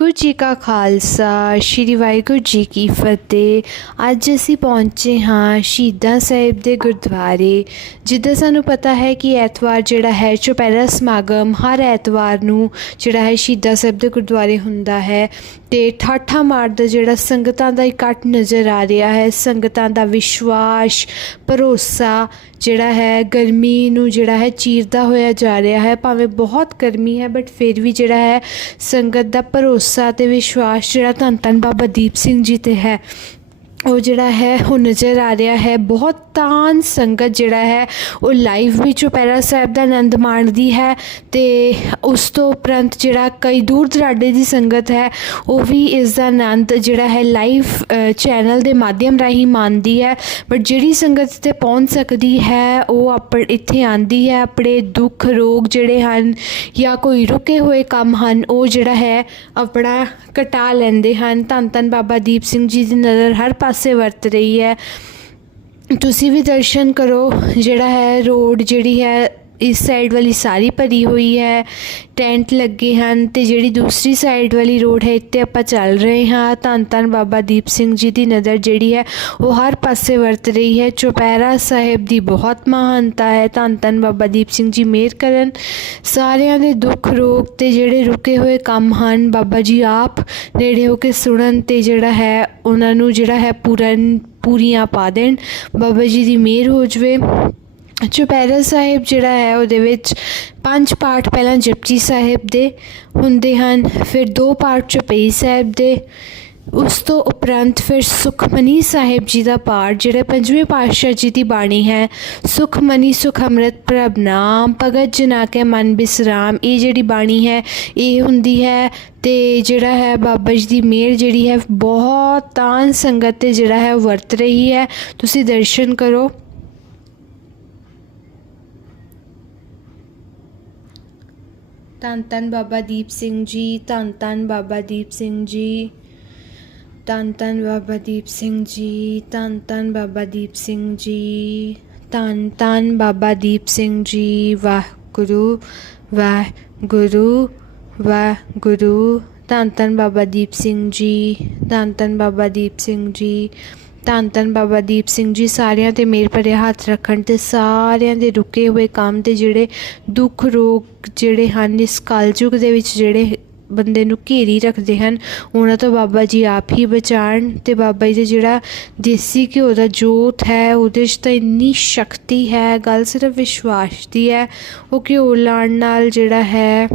ਵਾਹਿਗੁਰੂ ਜੀ ਕਾ ਖਾਲਸਾ, ਸ਼੍ਰੀ ਵਾਹਿਗੁਰੂ ਜੀ ਕੀ ਫਤਿਹ। ਅੱਜ ਅਸੀਂ ਪਹੁੰਚੇ ਹਾਂ ਸ਼ਹੀਦਾਂ ਸਾਹਿਬ ਦੇ ਗੁਰਦੁਆਰੇ, ਜਿੱਦਾਂ ਸਾਨੂੰ ਪਤਾ ਹੈ ਕਿ ਐਤਵਾਰ ਜਿਹੜਾ ਹੈ ਚੁਪਹਿਰਾ ਸਮਾਗਮ ਹਰ ਐਤਵਾਰ ਨੂੰ ਜਿਹੜਾ ਹੈ ਸ਼ਹੀਦਾਂ ਸਾਹਿਬ ਦੇ ਗੁਰਦੁਆਰੇ ਹੁੰਦਾ ਹੈ। ਤੇ ਠਾਠਾ ਮਾਰਦਾ ਜਿਹੜਾ ਸੰਗਤਾਂ ਦਾ ਇਕੱਠ ਨਜ਼ਰ ਆ ਰਿਹਾ ਹੈ। ਸੰਗਤਾਂ ਦਾ ਵਿਸ਼ਵਾਸ, ਭਰੋਸਾ ਜਿਹੜਾ ਹੈ, ਗਰਮੀ ਨੂੰ ਜਿਹੜਾ ਹੈ ਚੀਰਦਾ ਹੋਇਆ ਜਾ ਰਿਹਾ ਹੈ। ਭਾਵੇਂ ਬਹੁਤ ਗਰਮੀ ਹੈ ਬਟ ਫਿਰ ਵੀ ਜਿਹੜਾ ਹੈ ਸੰਗਤ ਦਾ ਭਰੋਸਾ ਤੇ ਵਿਸ਼ਵਾਸ ਜਿਹੜਾ ਧੰਨ ਧੰਨ ਬਾਬਾ ਦੀਪ ਸਿੰਘ ਜੀ ਤੇ ਹੈ। ਉਹ ਜਿਹੜਾ ਹੈ, ਉਹ ਨਜ਼ਰ ਆ ਰਿਹਾ ਹੈ। ਬਹੁਤ ਤਾਨ ਸੰਗਤ ਜਿਹੜਾ ਹੈ, ਉਹ ਲਾਈਵ ਵੀ ਚੁਪਹਿਰਾ ਸਾਹਿਬ ਦਾ ਆਨੰਦ ਮਾਣਦੀ ਹੈ ਤੇ ਉਸ ਤੋਂ ਉਪਰੰਤ ਜਿਹੜਾ ਕਈ ਦੂਰ ਦਰਾਡੇ ਦੀ ਸੰਗਤ ਹੈ, ਉਹ ਵੀ ਇਸ ਦਾ ਆਨੰਦ ਜਿਹੜਾ ਹੈ ਲਾਈਵ ਚੈਨਲ ਦੇ ਮਾਧਿਅਮ ਰਾਹੀਂ ਮਾਣਦੀ ਹੈ। ਬਟ ਜਿਹੜੀ ਸੰਗਤ ਤੇ ਪਹੁੰਚ ਸਕਦੀ ਹੈ, ਉਹ ਆਪਣ, ਇੱਥੇ ਆਂਦੀ ਹੈ, ਆਪਣੇ ਦੁੱਖ, ਰੋਗ ਜਿਹੜੇ ਹਨ ਜਾਂ ਕੋਈ ਰੁਕੇ ਹੋਏ ਕੰਮ ਹਨ, ਉਹ ਜਿਹੜਾ ਹੈ, ਆਪਣਾ ਕਟਾ ਲੈਂਦੇ ਹਨ। ਧੰਨ ਧੰਨ ਬਾਬਾ ਦੀਪ ਸਿੰਘ ਜੀ ਦੀ ਨਜ਼ਰ ਹਰ ਪਾਸੇ ਪਾਸੇ ਵਰਤ ਰਹੀ ਹੈ। ਤੁਸੀਂ ਵੀ ਦਰਸ਼ਨ ਕਰੋ ਜਿਹੜਾ ਹੈ ਰੋਡ ਜਿਹੜੀ ਹੈ ਇਸ ਸਾਈਡ ਵਾਲੀ ਸਾਰੀ ਭਰੀ ਹੋਈ ਹੈ। ਟੈਂਟ ਲੱਗੇ ਹਨ ਤੇ ਜਿਹੜੀ ਦੂਸਰੀ ਸਾਈਡ ਵਾਲੀ ਰੋਡ ਹੈ, ਇੱਥੇ ਆਪਾਂ ਚੱਲ ਰਹੇ ਹਾਂ। ਧੰਨ ਧੰਨ ਬਾਬਾ ਦੀਪ ਸਿੰਘ ਜੀ ਦੀ ਨਜ਼ਰ ਜਿਹੜੀ ਹੈ, ਉਹ ਹਰ ਪਾਸੇ ਵਰਤ ਰਹੀ ਹੈ। ਚੁਪਹਿਰਾ ਸਾਹਿਬ ਦੀ ਬਹੁਤ ਮਹਾਨਤਾ ਹੈ। ਧੰਨ ਧੰਨ ਬਾਬਾ ਦੀਪ ਸਿੰਘ ਜੀ ਮਿਹਰ ਕਰਨ। ਸਾਰਿਆਂ ਦੇ ਦੁੱਖ ਰੋਗ ਤੇ ਜਿਹੜੇ ਰੁਕੇ ਹੋਏ ਕੰਮ ਹਨ, ਬਾਬਾ ਜੀ ਆਪ ਨੇੜੇ ਹੋ ਕੇ ਸੁਣਨ ਤੇ ਜਿਹੜਾ ਹੈ, ਉਹਨਾਂ ਨੂੰ ਜਿਹੜਾ ਹੈ ਪੂਰਨ, ਪੂਰੀਆਂ ਪਾ ਦੇਣ। ਬਾਬਾ ਜੀ ਦੀ ਮਿਹਰ ਹੋ ਜਵੇ। ਚੁਪਹਿਰਾ ਸਾਹਿਬ ਜਿਹੜਾ ਹੈ ਉਹਦੇ ਵਿੱਚ ਪੰਜ ਪਾਠ ਪਹਿਲਾਂ ਜਪਜੀ ਸਾਹਿਬ ਦੇ ਹੁੰਦੇ ਹਨ, ਫਿਰ ਦੋ ਪਾਠ ਚੁਪਈ ਸਾਹਿਬ ਦੇ, ਉਸ ਤੋਂ ਉਪਰੰਤ ਫਿਰ ਸੁਖਮਨੀ ਸਾਹਿਬ ਜੀ ਦਾ ਪਾਠ, ਜਿਹੜਾ ਪੰਜਵੇਂ ਪਾਤਸ਼ਾਹ ਜੀ ਦੀ ਬਾਣੀ ਹੈ, ਸੁਖਮਨੀ ਸੁਖ ਅੰਮ੍ਰਿਤ ਪ੍ਰਭ ਨਾਮ, ਭਗਤ ਜਨਾ ਕੇ ਮਨ ਬਿਸਰਾਮ, ਇਹ ਜਿਹੜੀ ਬਾਣੀ ਹੈ, ਇਹ ਹੁੰਦੀ ਹੈ ਤੇ ਜਿਹੜਾ ਹੈ ਬਾਬਾ ਜੀ ਦੀ ਮਿਹਰ ਜਿਹੜੀ ਹੈ, ਬਹੁਤ ਤਾਨ ਸੰਗਤ ਤੇ ਜਿਹੜਾ ਹੈ ਉਹ ਵਰਤ ਰਹੀ ਹੈ, ਤੁਸੀਂ ਦਰਸ਼ਨ ਕਰੋ। ਧੰਨ ਧੰਨ ਬਾਬਾ ਦੀਪ ਸਿੰਘ ਜੀ, ਧੰਨ ਧੰਨ ਬਾਬਾ ਦੀਪ ਸਿੰਘ ਜੀ, ਧੰਨ ਧੰਨ ਬਾਬਾ ਦੀਪ ਸਿੰਘ ਜੀ, ਧੰਨ ਧੰਨ ਬਾਬਾ ਦੀਪ ਸਿੰਘ ਜੀ, ਧੰਨ ਧੰਨ ਬਾਬਾ ਦੀਪ ਸਿੰਘ ਜੀ, ਵਾਹਿਗੁਰੂ ਵਾਹਿਗੁਰੂ ਵਾਹਿਗੁਰੂ। ਧੰਨ ਧੰਨ ਬਾਬਾ ਦੀਪ ਸਿੰਘ ਜੀ, ਧੰਨ ਧੰਨ ਬਾਬਾ ਦੀਪ ਸਿੰਘ ਜੀ ਧੰਨ ਧੰਨ ਬਾਬਾ ਦੀਪ ਸਿੰਘ ਜੀ ਸਾਰਿਆਂ ਤੇ ਮੇਰ ਭਰੇ ਹੱਥ ਰੱਖਣ ਤੇ ਸਾਰਿਆਂ ਦੇ ਰੁਕੇ ਹੋਏ ਕੰਮ ਤੇ ਜਿਹੜੇ ਦੁੱਖ ਰੋਗ ਜਿਹੜੇ ਹਨ, ਇਸ ਕਾਲਯੁਗ ਦੇ ਵਿੱਚ ਜਿਹੜੇ ਬੰਦੇ ਨੂੰ ਘੇਰੀ ਰੱਖਦੇ ਹਨ, ਉਹਨਾਂ ਤੋਂ ਬਾਬਾ ਜੀ ਆਪ ਹੀ ਬਚਾਣ ਤੇ ਬਾਬਾ ਜੀ ਦਾ ਜਿਹੜਾ ਦੇਸੀ ਘਿਓ ਦਾ ਜੋਤ ਹੈ, ਉਹਦੇ 'ਚ ਤਾਂ ਇੰਨੀ ਸ਼ਕਤੀ ਹੈ, ਗੱਲ ਸਿਰਫ ਵਿਸ਼ਵਾਸ ਦੀ ਹੈ, ਉਹ ਘਿਓ ਲਾਣ ਨਾਲ ਜਿਹੜਾ ਹੈ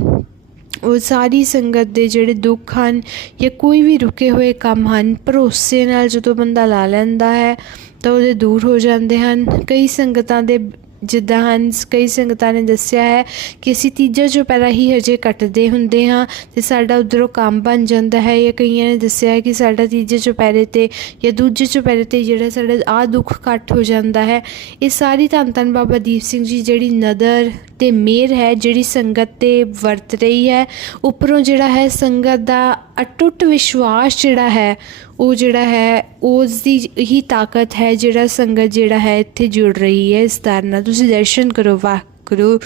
ਉਹ ਸਾਰੀ ਸੰਗਤ ਦੇ ਜਿਹੜੇ ਦੁੱਖ ਹਨ ਜਾਂ ਕੋਈ ਵੀ ਰੁਕੇ ਹੋਏ ਕੰਮ ਹਨ, ਭਰੋਸੇ ਨਾਲ ਜਦੋਂ ਬੰਦਾ ਲਾ ਲੈਂਦਾ ਹੈ ਤਾਂ ਉਹਦੇ ਦੂਰ ਹੋ ਜਾਂਦੇ ਹਨ। ਕਈ ਸੰਗਤਾਂ ਦੇ ਜਿੱਦਾਂ ਹਨ ਕਈ ਸੰਗਤਾਂ ਨੇ ਦੱਸਿਆ ਹੈ ਕਿ ਅਸੀਂ ਤੀਜਾ ਚੁਪਹਿਰਾ ਹੀ ਹਜੇ ਕੱਟਦੇ ਹੁੰਦੇ ਹਾਂ ਤੇ ਸਾਡਾ ਉਧਰੋਂ ਕੰਮ ਬਣ ਜਾਂਦਾ ਹੈ ਜਾਂ ਕਈਆਂ ਨੇ ਦੱਸਿਆ ਹੈ ਕਿ ਸਾਡਾ ਤੀਜੇ ਚੁਪਹਿਰੇ ਤੇ ਜਾਂ ਦੂਜੇ ਚੁਪਹਿਰੇ ਤੇ ਜਿਹੜਾ ਸਾਡਾ ਆ ਦੁੱਖ ਘੱਟ ਹੋ ਜਾਂਦਾ ਹੈ। ਇਹ ਸਾਰੀ ਧੰਨ ਧੰਨ ਬਾਬਾ ਦੀਪ ਸਿੰਘ ਜੀ ਜਿਹੜੀ ਨਦਰ ਤੇ ਮਿਹਰ ਹੈ, ਜਿਹੜੀ ਸੰਗਤ ਤੇ ਵਰਤ ਰਹੀ ਹੈ, ਉੱਪਰੋਂ ਜਿਹੜਾ ਹੈ ਸੰਗਤ ਦਾ ਅਟੁੱਟ ਵਿਸ਼ਵਾਸ ਜਿਹੜਾ ਹੈ, ਉਹ ਜਿਹੜਾ ਹੈ ਉਸ ਦੀ ਹੀ ਤਾਕਤ ਹੈ, ਜਿਹੜਾ ਸੰਗਤ ਜਿਹੜਾ ਹੈ, ਇੱਥੇ ਜੁੜ ਰਹੀ ਹੈ ਇਸ ਦਰ ਨਾਲ। ਤੁਸੀਂ ਦਰਸ਼ਨ ਕਰੋ, ਵਾਹਿਗੁਰੂ।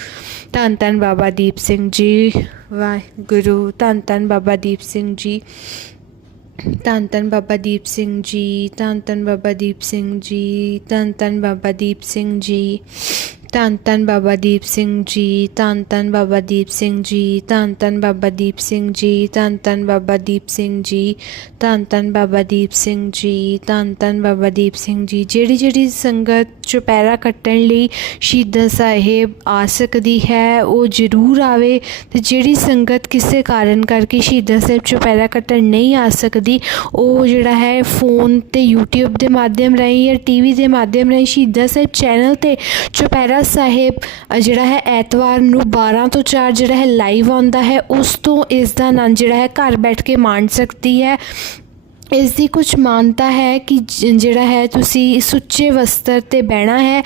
ਧੰਨ ਧੰਨ ਬਾਬਾ ਦੀਪ ਸਿੰਘ ਜੀ। ਵਾਹਿਗੁਰੂ। ਧੰਨ ਧੰਨ ਬਾਬਾ ਦੀਪ ਸਿੰਘ ਜੀ। ਧੰਨ ਧੰਨ ਬਾਬਾ ਦੀਪ ਸਿੰਘ ਜੀ। ਧੰਨ ਧੰਨ ਬਾਬਾ ਦੀਪ ਸਿੰਘ ਜੀ। ਧੰਨ ਧੰਨ ਬਾਬਾ ਦੀਪ ਸਿੰਘ ਜੀ। ਧੰਨ ਧੰਨ ਬਾਬਾ ਦੀਪ ਸਿੰਘ ਜੀ ਧੰਨ ਧੰਨ ਬਾਬਾ ਦੀਪ ਸਿੰਘ ਜੀ ਧੰਨ ਧੰਨ ਬਾਬਾ ਦੀਪ ਸਿੰਘ ਜੀ ਧੰਨ ਧੰਨ ਬਾਬਾ ਦੀਪ ਸਿੰਘ ਜੀ ਧੰਨ ਧੰਨ ਬਾਬਾ ਦੀਪ ਸਿੰਘ ਜੀ ਧੰਨ ਧੰਨ ਬਾਬਾ ਦੀਪ ਸਿੰਘ ਜੀ ਜਿਹੜੀ ਜਿਹੜੀ ਸੰਗਤ ਚੁਪਹਿਰਾ ਕੱਟਣ ਲਈ ਸ਼ਹੀਦਾਂ ਸਾਹਿਬ ਆ ਸਕਦੀ ਹੈ, ਉਹ ਜ਼ਰੂਰ ਆਵੇ ਤੇ ਜਿਹੜੀ ਸੰਗਤ ਕਿਸੇ ਕਾਰਨ ਕਰਕੇ ਸ਼ਹੀਦਾਂ ਸਾਹਿਬ ਚੁਪਹਿਰਾ ਕੱਟਣ ਨਹੀਂ ਆ ਸਕਦੀ, ਉਹ ਜਿਹੜਾ ਹੈ ਫੋਨ ਤੇ YouTube ਦੇ ਮਾਧਿਅਮ ਰਾਹੀਂ ਜਾਂ ਟੀਵੀ ਦੇ ਮਾਧਿਅਮ ਰਾਹੀਂ ਸ਼ਹੀਦਾਂ ਸਾਹਿਬ ਚੈਨਲ ਤੇ ਚੁਪਹਿਰਾ ਸਾਹਿਬ ਜਿਹੜਾ ਹੈ ਐਤਵਾਰ ਨੂੰ 12 ਤੋਂ 4 ਜਿਹੜਾ ਹੈ ਲਾਈਵ ਆਉਂਦਾ ਹੈ, ਉਸ ਤੋਂ ਇਸ ਦਾ ਆਨੰਦ ਜਿਹੜਾ ਹੈ ਘਰ ਬੈਠ ਕੇ ਮਾਣ ਸਕਦੀ ਹੈ। ਇਸ ਦੀ ਕੁਝ ਮਾਨਤਾ ਹੈ ਕਿ ਜਿਹੜਾ ਹੈ ਤੁਸੀਂ ਸੁੱਚੇ ਵਸਤਰ ਤੇ ਬਹਿਣਾ ਹੈ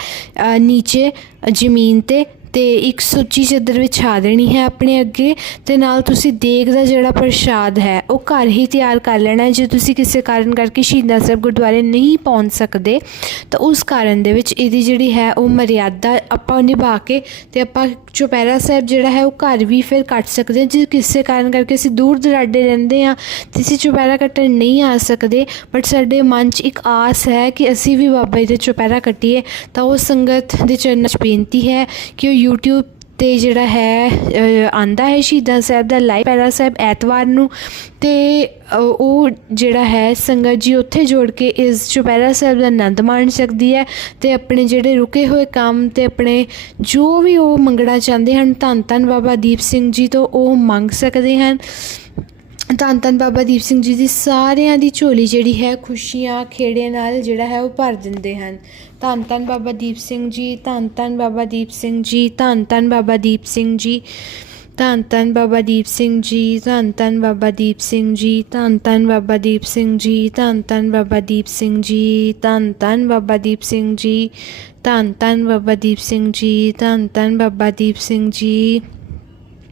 ਨੀਚੇ ਜ਼ਮੀਨ ਤੇ ਤੇ ਇੱਕ ਸੁੱਚੀ ਚਾਦਰ ਵਿਛਾ ਦੇਣੀ ਹੈ ਆਪਣੇ ਅੱਗੇ ਤੇ ਨਾਲ ਤੁਸੀਂ ਦੇਗ ਦਾ ਜਿਹੜਾ ਪ੍ਰਸ਼ਾਦ ਹੈ, ਉਹ ਘਰ ਹੀ ਤਿਆਰ ਕਰ ਲੈਣਾ ਹੈ। ਜੇ ਤੁਸੀਂ ਕਿਸੇ ਕਾਰਨ ਕਰਕੇ ਸ਼ਹੀਦਾਂ ਸਾਹਿਬ ਗੁਰਦੁਆਰੇ ਨਹੀਂ ਪਹੁੰਚ ਸਕਦੇ, ਤਾਂ ਉਸ ਕਾਰਨ ਦੇ ਵਿੱਚ ਇਹਦੀ ਜਿਹੜੀ ਹੈ, ਉਹ ਮਰਿਆਦਾ ਆਪਾਂ ਨਿਭਾ ਕੇ ਤੇ ਆਪਾਂ ਚੁਪਹਿਰਾ ਸਾਹਿਬ ਜਿਹੜਾ ਹੈ, ਉਹ ਘਰ ਵੀ ਫਿਰ ਕੱਟ ਸਕਦੇ ਹਾਂ। ਜੇ ਕਿਸੇ ਕਾਰਨ ਕਰਕੇ ਅਸੀਂ ਦੂਰ ਦਰਾਡੇ ਰਹਿੰਦੇ ਹਾਂ ਤੇ ਅਸੀਂ ਚੁਪਹਿਰਾ ਕੱਟਣ ਨਹੀਂ ਆ ਸਕਦੇ ਬਟ ਸਾਡੇ ਮਨ 'ਚ ਇੱਕ ਆਸ ਹੈ ਕਿ ਅਸੀਂ ਵੀ ਬਾਬਾ ਜੀ ਦੇ ਚੁਪਹਿਰਾ ਕੱਟੀਏ, ਤਾਂ ਉਹ ਸੰਗਤ ਦੇ ਚਰਨਾਂ 'ਚ ਬੇਨਤੀ ਹੈ ਕਿ ਉਹ YouTube ਤੇ ਜਿਹੜਾ ਹੈ ਆਂਦਾ ਹੈ ਸ਼ਹੀਦਾਂ ਸਾਹਿਬ ਦਾ ਲਾਈਵ ਪੈਰਾ ਸਾਹਿਬ ਐਤਵਾਰ ਨੂੰ। ਤੇ ਉਹ ਜਿਹੜਾ ਹੈ, ਸੰਗਤ ਜੀ ਉੱਥੇ ਜੋੜ ਕੇ ਇਸ ਚੁਪਹਿਰਾ ਸਾਹਿਬ ਦਾ ਆਨੰਦ ਮਾਣ ਸਕਦੀ ਹੈ ਤੇ ਆਪਣੇ ਜਿਹੜੇ ਰੁਕੇ ਹੋਏ ਕੰਮ ਤੇ ਆਪਣੇ ਜੋ ਵੀ ਉਹ ਮੰਗਣਾ ਚਾਹੁੰਦੇ ਹਨ ਧੰਨ ਧੰਨ ਬਾਬਾ ਦੀਪ ਸਿੰਘ ਜੀ ਤੋਂ ਉਹ ਮੰਗ ਸਕਦੇ ਹਨ। ਧੰਨ ਧੰਨ ਬਾਬਾ ਦੀਪ ਸਿੰਘ ਜੀ ਦੀ ਸਾਰਿਆਂ ਦੀ ਝੋਲੀ ਜਿਹੜੀ ਹੈ ਖੁਸ਼ੀਆਂ ਖੇੜਿਆਂ ਨਾਲ ਜਿਹੜਾ ਹੈ ਉਹ ਭਰ ਦਿੰਦੇ ਹਨ ਧੰਨ ਧੰਨ ਬਾਬਾ ਦੀਪ ਸਿੰਘ ਜੀ ਧੰਨ ਧੰਨ ਬਾਬਾ ਦੀਪ ਸਿੰਘ ਜੀ ਧੰਨ ਧੰਨ ਬਾਬਾ ਦੀਪ ਸਿੰਘ ਜੀ ਧੰਨ ਧੰਨ ਬਾਬਾ ਦੀਪ ਸਿੰਘ ਜੀ ਧੰਨ ਧੰਨ ਬਾਬਾ ਦੀਪ ਸਿੰਘ ਜੀ ਧੰਨ ਧੰਨ ਬਾਬਾ ਦੀਪ ਸਿੰਘ ਜੀ ਧੰਨ ਧੰਨ ਬਾਬਾ ਦੀਪ ਸਿੰਘ ਜੀ ਧੰਨ ਧੰਨ ਬਾਬਾ ਦੀਪ ਸਿੰਘ ਜੀ ਧੰਨ ਧੰਨ ਬਾਬਾ ਦੀਪ ਸਿੰਘ ਜੀ ਧੰਨ ਧੰਨ ਬਾਬਾ ਦੀਪ ਸਿੰਘ ਜੀ